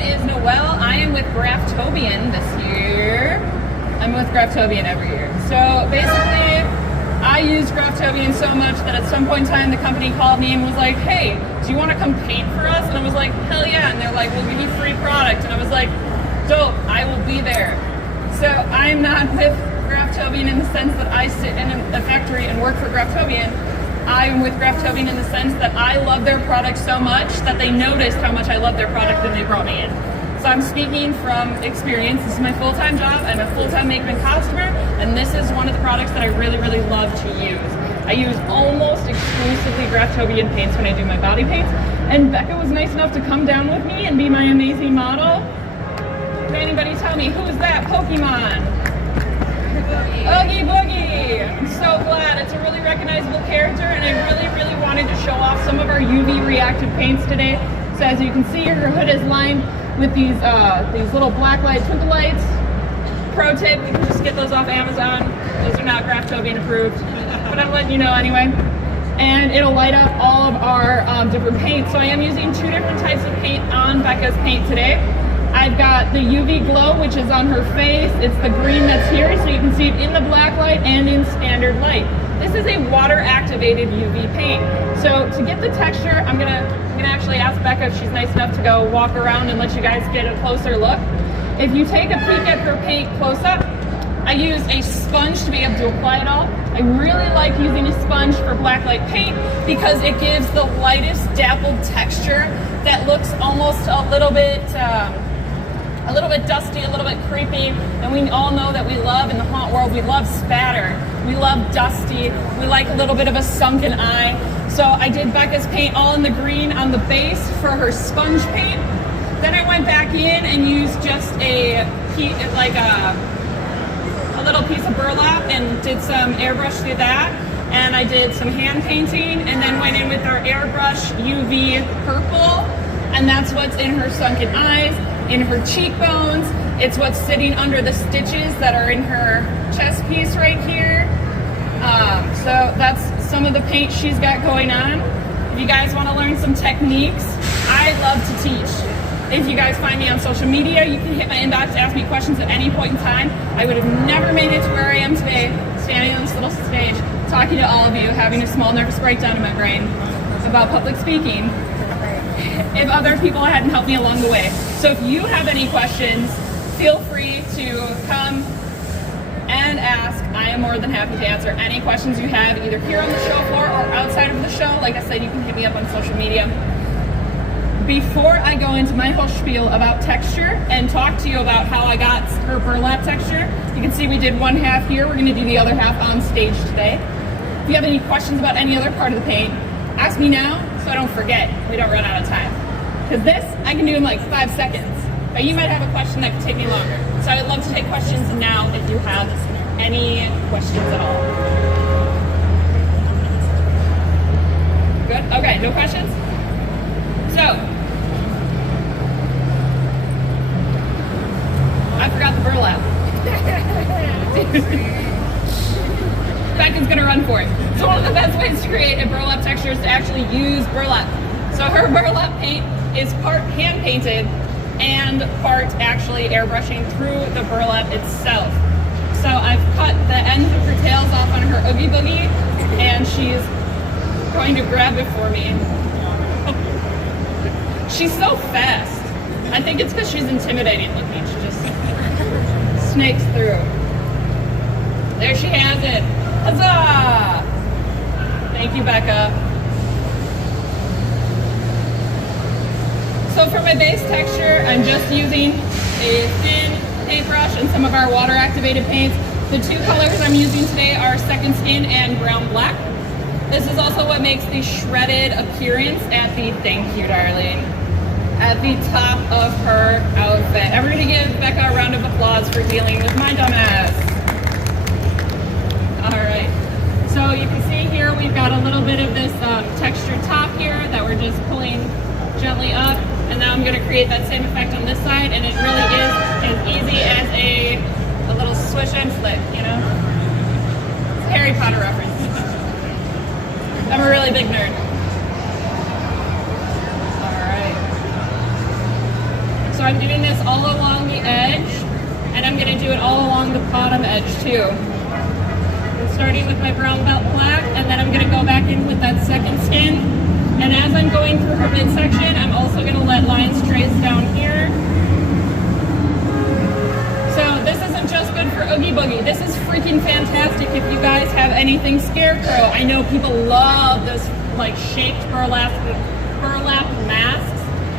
name is Noelle. I am with Graftobian this year. I'm with Graftobian every year. So basically, I use Graftobian so much that at some point in time, the company called me and was like, hey, do you want to come paint for us? And I was like, hell yeah. And they're like, we'll give you free product. And I was like, dope, I will be there. So I'm not with Graftobian in the sense that I sit in a factory and work for Graftobian. I'm with Graftobian in the sense that I love their product so much that they noticed how much I love their product and they brought me in. So I'm speaking from experience. This is my full-time job. I'm a full-time Makeman customer, and this is one of the products that I really, really love to use. I use almost exclusively Graftobian paints when I do my body paints, and Becca was nice enough to come down with me and be my amazing model. Can anybody tell me, who is that Pokemon? Oogie Boogie! I'm so glad. It's a really recognizable character, and I really, really wanted to show off some of our UV reactive paints today. So as you can see, her hood is lined with these little black light twinkle lights. Pro tip, you can just get those off Amazon. Those are not Graftobian approved, but I'm letting you know anyway. And it'll light up all of our different paints. So I am using two different types of paint on Becca's paint today. I've got the UV glow, which is on her face. It's the green that's here, so you can see it in the black light and in standard light. This is a water-activated UV paint. So to get the texture, I'm gonna actually ask Becca if she's nice enough to go walk around and let you guys get a closer look. If you take a peek at her paint close up, I use a sponge to be able to apply it all. I really like using a sponge for blacklight paint because it gives the lightest dappled texture that looks almost a little bit dusty, a little bit creepy, and we all know that we love in the haunt world, we love spatter, we love dusty, we like a little bit of a sunken eye. So I did Becca's paint all in the green on the base for her sponge paint. Then I went back in and used just a little piece of burlap and did some airbrush through that. And I did some hand painting and then went in with our airbrush UV purple. And that's what's in her sunken eyes, in her cheekbones. It's what's sitting under the stitches that are in her chest piece right here. So that's some of the paint she's got going on. If you guys want to learn some techniques, I love to teach. If you guys find me on social media, you can hit my inbox, ask me questions at any point in time. I would have never made it to where I am today, standing on this little stage, talking to all of you, having a small nervous breakdown in my brain about public speaking, if other people hadn't helped me along the way. So if you have any questions, feel free to come and ask. I am more than happy to answer any questions you have, either here on the show floor or outside of the show. Like I said, you can hit me up on social media. Before I go into my whole spiel about texture and talk to you about how I got her burlap texture, you can see we did one half here. We're going to do the other half on stage today. If you have any questions about any other part of the paint, ask me now so I don't forget. We don't run out of time. Because this, I can do in like 5 seconds. But you might have a question that could take me longer. So I'd love to take questions now if you have any questions at all. Good? Okay, no questions? So, I forgot the burlap. Becca's gonna run for it. So one of the best ways to create a burlap texture is to actually use burlap. So her burlap paint is part hand painted and part actually airbrushing through the burlap itself. So I've cut the ends of her tails off on her Oogie Boogie, and she's going to grab it for me. She's so fast. I think it's because she's intimidating looking. She just snakes through. There she has it. Huzzah! Thank you, Becca. So for my base texture, I'm just using a thin paintbrush and some of our water activated paints. The two colors I'm using today are Second Skin and Brown Black. This is also what makes the shredded appearance at the, thank you darling, at the top of her outfit. Everybody give Becca a round of applause for dealing with my dumbass. All right, so you can see here we've got a little bit of this textured top here that we're just pulling gently up, and now I'm going to create that same effect on this side, and it really is as easy as a little swish and flick, you know? It's a Harry Potter reference. I'm a really big nerd. Alright. So I'm doing this all along the edge, and I'm gonna do it all along the bottom edge too. I'm starting with my brown belt black, and then I'm gonna go back in with that second skin. And as I'm going through her midsection, I'm also gonna let lines trace down here. So this isn't just good for Oogie Boogie. This is freaking fantastic if you guys have anything scarecrow. I know people love those like shaped burlap masks.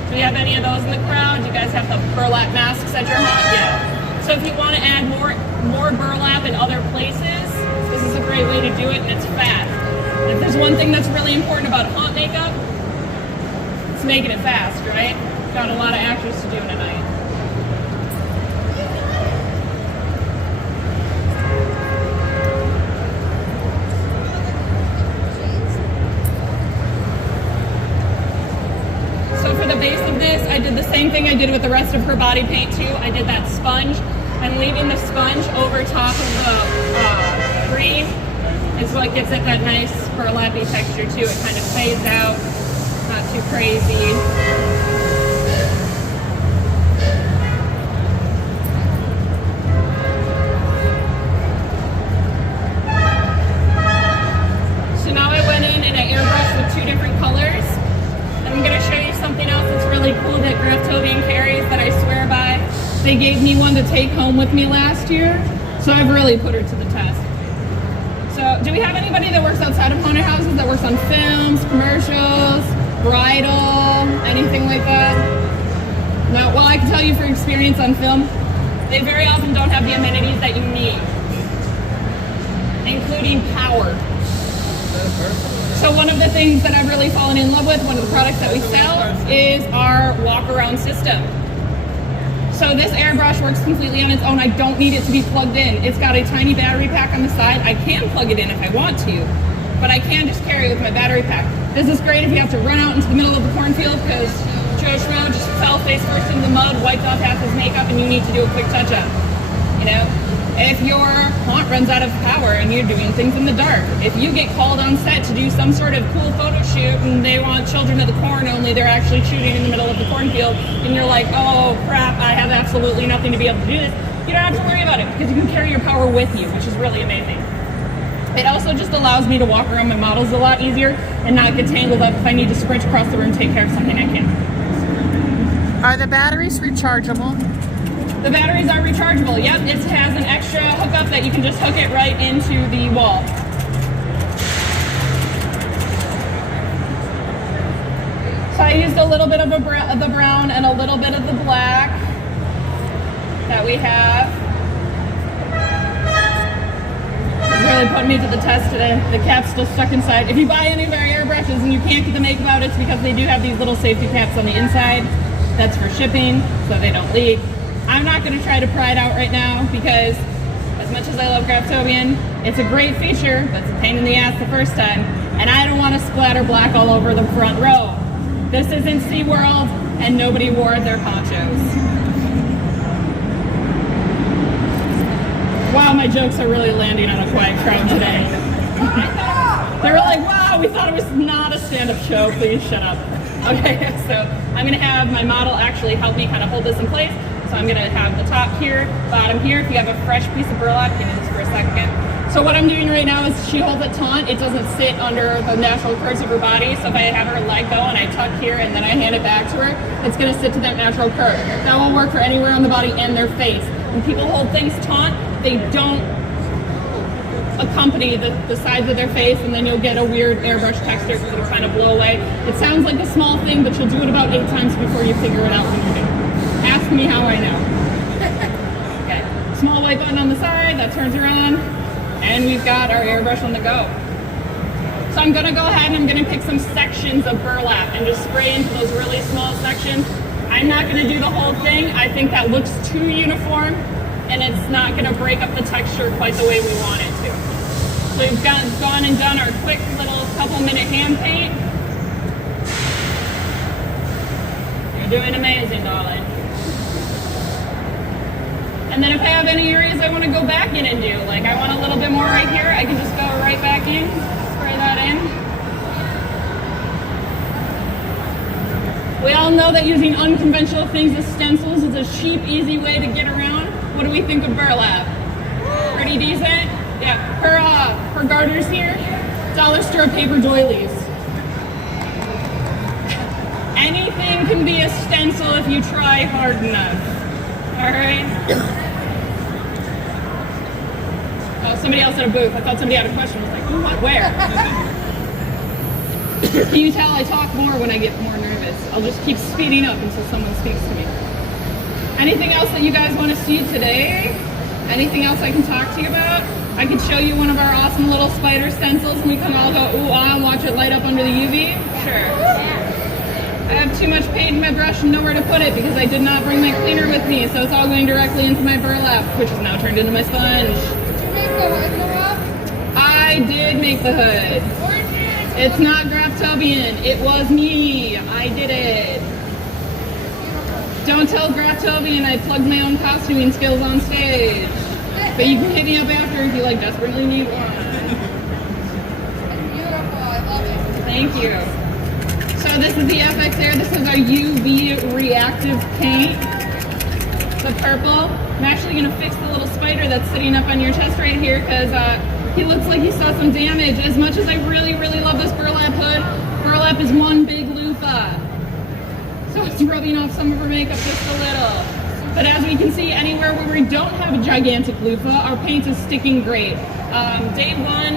Do we have any of those in the crowd? Do you guys have the burlap masks at your haunt? Yeah. So if you want to add more burlap in other places, this is a great way to do it, and it's fast. And if there's one thing that's really important about haunt makeup, it's making it fast, right? Got a lot of actors to do tonight. I did the same thing I did with the rest of her body paint too. I did that sponge, and leaving the sponge over top of the green is what gives it that nice burlappy texture too. It kind of fades out, not too crazy. So now I went in and I airbrushed with 2 different colors. I'm going to show you something else that's really cool that Graftobian carries that I swear by. They gave me one to take home with me last year, so I've really put her to the test. So, do we have anybody that works outside of haunted houses, that works on films, commercials, bridal, anything like that? No? Well, I can tell you from experience on film, they very often don't have the amenities that you need, including power. So one of the things that I've really fallen in love with, one of the products that we sell, is our walk-around system. So this airbrush works completely on its own. I don't need it to be plugged in. It's got a tiny battery pack on the side. I can plug it in if I want to, but I can just carry it with my battery pack. This is great if you have to run out into the middle of the cornfield because Joe Schmo just fell face first into the mud, wiped off half his makeup, and you need to do a quick touch-up, you know? If your haunt runs out of power and you're doing things in the dark, if you get called on set to do some sort of cool photo shoot and they want children of the corn only, they're actually shooting in the middle of the cornfield, and you're like, oh crap, I have absolutely nothing to be able to do this, you don't have to worry about it because you can carry your power with you, which is really amazing. It also just allows me to walk around my models a lot easier and not get tangled up. If I need to sprint across the room and take care of something, I can. Are the batteries rechargeable? The batteries are rechargeable. Yep, it has an extra hookup that you can just hook it right into the wall. So I used a little bit of the brown and a little bit of the black that we have. It's really putting me to the test today. The cap's still stuck inside. If you buy any of our airbrushes and you can't get the makeup out, it's because they do have these little safety caps on the inside. That's for shipping, so they don't leak. I'm not going to try to pry it out right now because as much as I love Graftobian, it's a great feature, but it's a pain in the ass the first time, and I don't want to splatter black all over the front row. This isn't SeaWorld, and nobody wore their ponchos. Wow, my jokes are really landing on a quiet crowd today. They were like, wow, we thought it was not a stand-up show, please shut up. Okay, so I'm going to have my model actually help me kind of hold this in place. So I'm gonna have the top here, bottom here. If you have a fresh piece of burlap, give me this for a second. So what I'm doing right now is she holds it taut. It doesn't sit under the natural curves of her body. So if I have her leg go and I tuck here and then I hand it back to her, it's gonna sit to that natural curve. That will work for anywhere on the body and their face. When people hold things taut, they don't accompany the sides of their face, and then you'll get a weird airbrush texture because it'll kind of blow away. It sounds like a small thing, but you'll do it about 8 times before you figure it out when you do. Ask me how I know. Okay, small white button on the side, that turns around, and we've got our airbrush on the go. So I'm gonna go ahead and I'm gonna pick some sections of burlap and just spray into those really small sections. I'm not gonna do the whole thing. I think that looks too uniform, and it's not gonna break up the texture quite the way we want it to. So we've gone and done our quick little couple-minute hand paint. You're doing amazing, darling. And then if I have any areas I want to go back in and do, like I want a little bit more right here, I can just go right back in, spray that in. We all know that using unconventional things as stencils is a cheap, easy way to get around. What do we think of burlap? Pretty decent? Yeah, her garters here, dollar store paper doilies. Anything can be a stencil if you try hard enough. All right? Oh, somebody else at a booth. I thought somebody had a question. I was like, oh, where? Can you tell I talk more when I get more nervous? I'll just keep speeding up until someone speaks to me. Anything else that you guys want to see today? Anything else I can talk to you about? I could show you one of our awesome little spider stencils and we can all go ooh ah and watch it light up under the UV? Sure. I have too much paint in my brush and nowhere to put it because I did not bring my cleaner with me, so it's all going directly into my burlap, which is now turned into my sponge. Did you make the hood go up? I did make the hood. It's not Graftobian. It was me. I did it. Don't tell Graftobian I plugged my own costuming skills on stage. But you can hit me up after if you like desperately need one. Beautiful. I love it. Thank you. So this is the FX Air. This is our UV reactive paint. The purple. I'm actually going to fix the little spider that's sitting up on your chest right here because he looks like he saw some damage. As much as I really, really love this burlap hood, burlap is one big loofah. So it's rubbing off some of her makeup just a little. But as we can see, anywhere where we don't have a gigantic loofah, our paint is sticking great. Day one,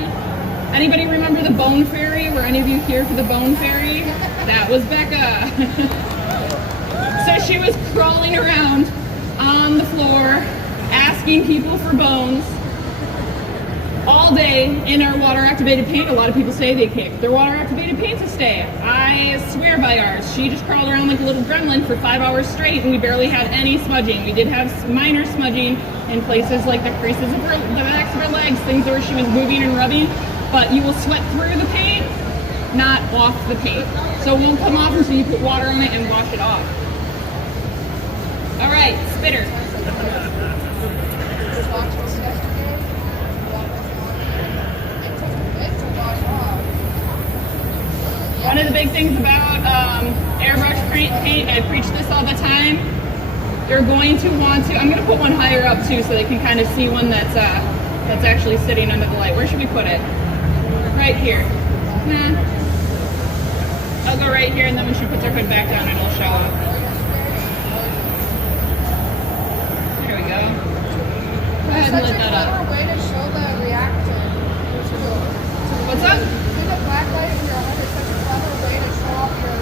anybody remember the Bone Fairy? Were any of you here for the Bone Fairy? That was Becca. So she was crawling around on the floor, asking people for bones all day in our water-activated paint. A lot of people say they kick their water-activated paint to stay. I swear by ours. She just crawled around like a little gremlin for 5 hours straight and we barely had any smudging. We did have minor smudging in places like the creases of the backs of her legs, things where she was moving and rubbing, but you will sweat through the paint, not off the paint. So it won't come off until you put water on it and wash it off. All right, spitter. Just watched this yesterday. It took a bit to wash off. One of the big things about airbrush paint, I preach this all the time, you're going to want to, I'm going to put one higher up too so they can kind of see one that's actually sitting under the light. Where should we put it? Right here. Nah. I'll go right here and then when she puts her hood back down it'll show up. There we go. Go ahead and Such lift a that up. clever way to show the reaction. What's up? Do the black light in your head is such a clever way to show off your...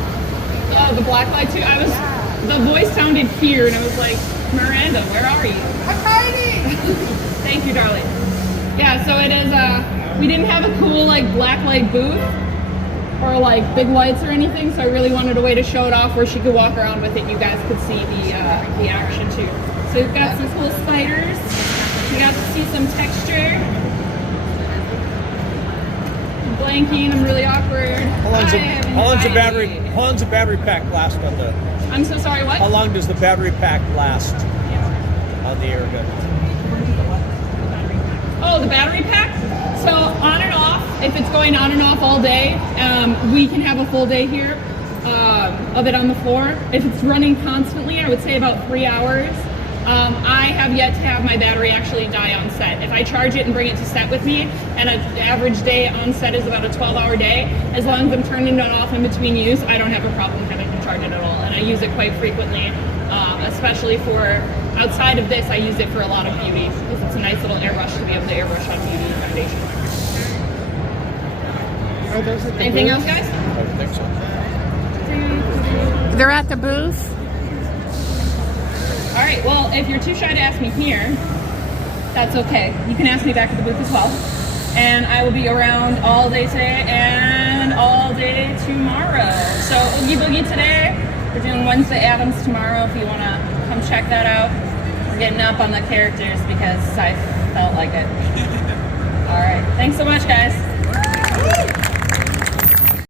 Oh, the black light too. The voice sounded here and I was like, Miranda, where are you? I'm hiding! Thank you, darling. Yeah, so it is, we didn't have a cool like black light booth or like big lights or anything, so I really wanted a way to show it off where she could walk around with it and you guys could see the action too. So we've got some cool spiders. We got to see some texture. I'm blanking, I'm really awkward. How long's the battery pack last on the? I'm so sorry, what? How long does the battery pack last on the air gun? Oh, the battery pack? So on and off, if it's going on and off all day, we can have a full day here of it on the floor. If it's running constantly, I would say about 3 hours. I have yet to have my battery actually die on set. If I charge it and bring it to set with me, and an average day on set is about a 12-hour day, as long as I'm turning it off in between use, I don't have a problem having to charge it at all. And I use it quite frequently, especially for, outside of this, I use it for a lot of beauty, because it's a nice little airbrush to be able to airbrush on beauty foundation. Anything else, guys? I don't think so. They're at the booth. All right, well, if you're too shy to ask me here, that's okay. You can ask me back at the booth as well. And I will be around all day today and all day tomorrow. So Oogie Boogie today. We're doing Wednesday Addams tomorrow if you want to come check that out. We're getting up on the characters because I felt like it. All right, thanks so much, guys.